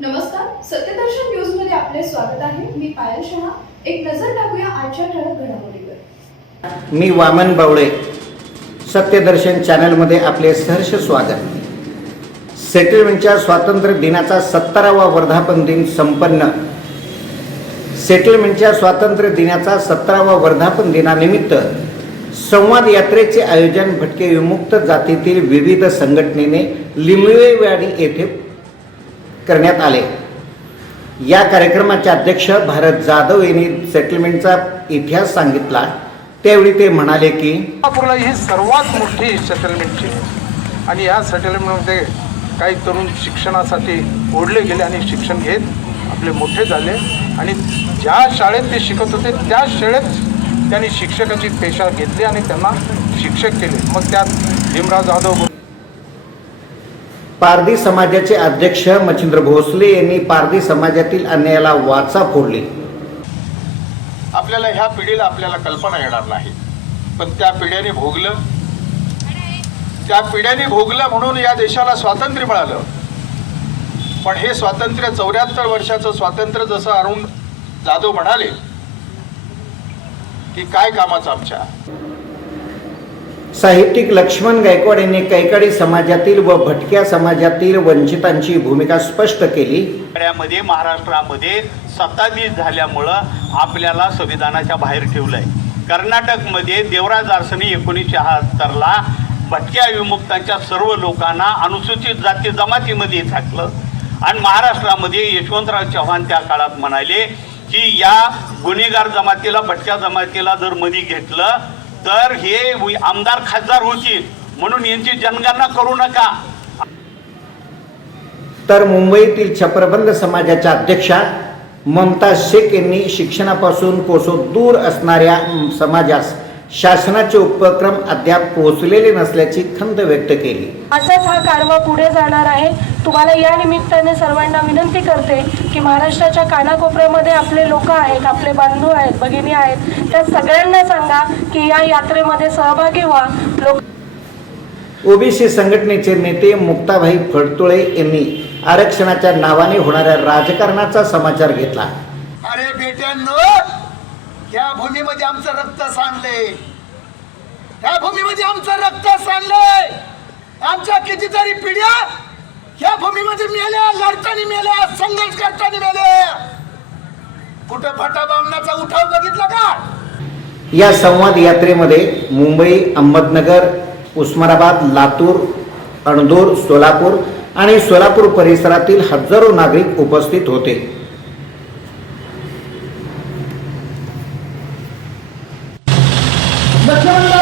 नमस्कार सत्यदर्शन न्यूजमध्ये आपले स्वागत आहे. मी पायल शहा. एक नजर टाकूया आजच्या ठळक घडामोडीवर. मी वामन बावळे सत्यदर्शन चॅनलमध्ये आपले सहर्ष स्वागत. सेटलमेंटच्या स्वातंत्र्य दिनाचा सत्तरावा वर्धापन दिन संपन्न. सेटलमेंटच्या स्वातंत्र्य दिनाचा सत्तरावा वर्धापन दिनानिमित्त संवाद यात्रेचे आयोजन भटके विमुक्त जातीतील विविध संघटनेने लिंबवेवाडी येथे करण्यात आले. या कार्यक्रमाचे अध्यक्ष भारत जाधव यांनी सेटलमेंटचा इतिहास सांगितला. त्यावेळी ते म्हणाले की कोल्हापूरला ही सर्वात मोठी सेटलमेंटची आणि या सेटलमेंटमध्ये काही तरुण शिक्षणासाठी ओढले गेले आणि शिक्षण घेत आपले मोठे झाले. आणि ज्या शाळेत ते शिकत होते त्या शाळेत त्यांनी शिक्षकाची पेशा घेतली आणि त्यांना शिक्षक केले. मग त्यात भीमराव जाधव पारधी समाजाचे अध्यक्ष मच्छिंद्र भोसले यांनी पारधी समाजातील अन्यायाला वाचा फोडली. आपल्याला ह्या पिढीला आपल्याला कल्पना येणार नाही. पण त्या पिढ्याने भोगलं. त्या पिढ्याने भोगलं म्हणून या देशाला स्वातंत्र्य मिळालं. पण हे स्वातंत्र्य चौऱ्याहत्तर वर्षाचं स्वातंत्र्य जसं अरुण जाधव म्हणाले की काय कामाचं आमच्या? साहित्यिक लक्ष्मण गायकवाड यांनी कैकाडी समाजातील व भटक्या समाजातील वंचितांची भूमिका स्पष्ट केली. मध्ये महाराष्ट्रामध्ये सत्ताधीश झाल्यामुळं आपल्याला संविधानाच्या बाहेर ठेवलं आहे कर्नाटकमध्ये देवराज आरसनी एकोणीसशे शहात्तरला भटक्या विमुक्तांच्या सर्व लोकांना अनुसूचित जाती जमातीमध्ये टाकलं आणि महाराष्ट्रामध्ये यशवंतराव चव्हाण त्या काळात म्हणाले की या गुन्हेगार जमातीला भटक्या जमातीला जर मध्ये घेतलं तर हे आमदार खासदार होतील म्हणून यांची जनगणना करू नका. तर मुंबईतील छप्रबंद समाजाच्या अध्यक्षा ममता शेख यांनी शिक्षणापासून कोसो दूर असणाऱ्या समाजास शासनाचे उपक्रम अद्याप पोहोचलेले नसल्याची खंत व्यक्त केली. असाच हा कारवा पुढे जाणार आहे. तुम्हाला या निमित्ताने सर्वांना विनंती करते की महाराष्ट्राच्या कानाकोपऱ्यामध्ये आपले लोक आहेत आपले बांधव आहेत भगिनी आहेत. त्या सगळ्यांना सांगा की या यात्रेमध्ये सहभागी व्हा. लोक ओबीसी संघटनेचे नेते मुक्ताभाई फडतुळे यांनी आरक्षणाच्या नावाने होणाऱ्या राजकारणाचा समाचार घेतला. अरे बेट्यांनो या भूमीमध्ये आमचं रक्त सांडले. या भूमीमध्ये आमचं रक्त सांडलंय आमच्या कितीतरी पिढ्या या भूमीमध्ये मेल्या लढताना मेल्या संघर्ष करताना मेल्या. कुठं फटा बामणाचा उठाव बघितला का? या संवाद यात्रेमध्ये मुंबई अहमदनगर उस्मानाबाद लातूर अणदूर सोलापूर आणि सोलापूर परिसरातील हजारो नागरिक उपस्थित होते. लक्ष्मण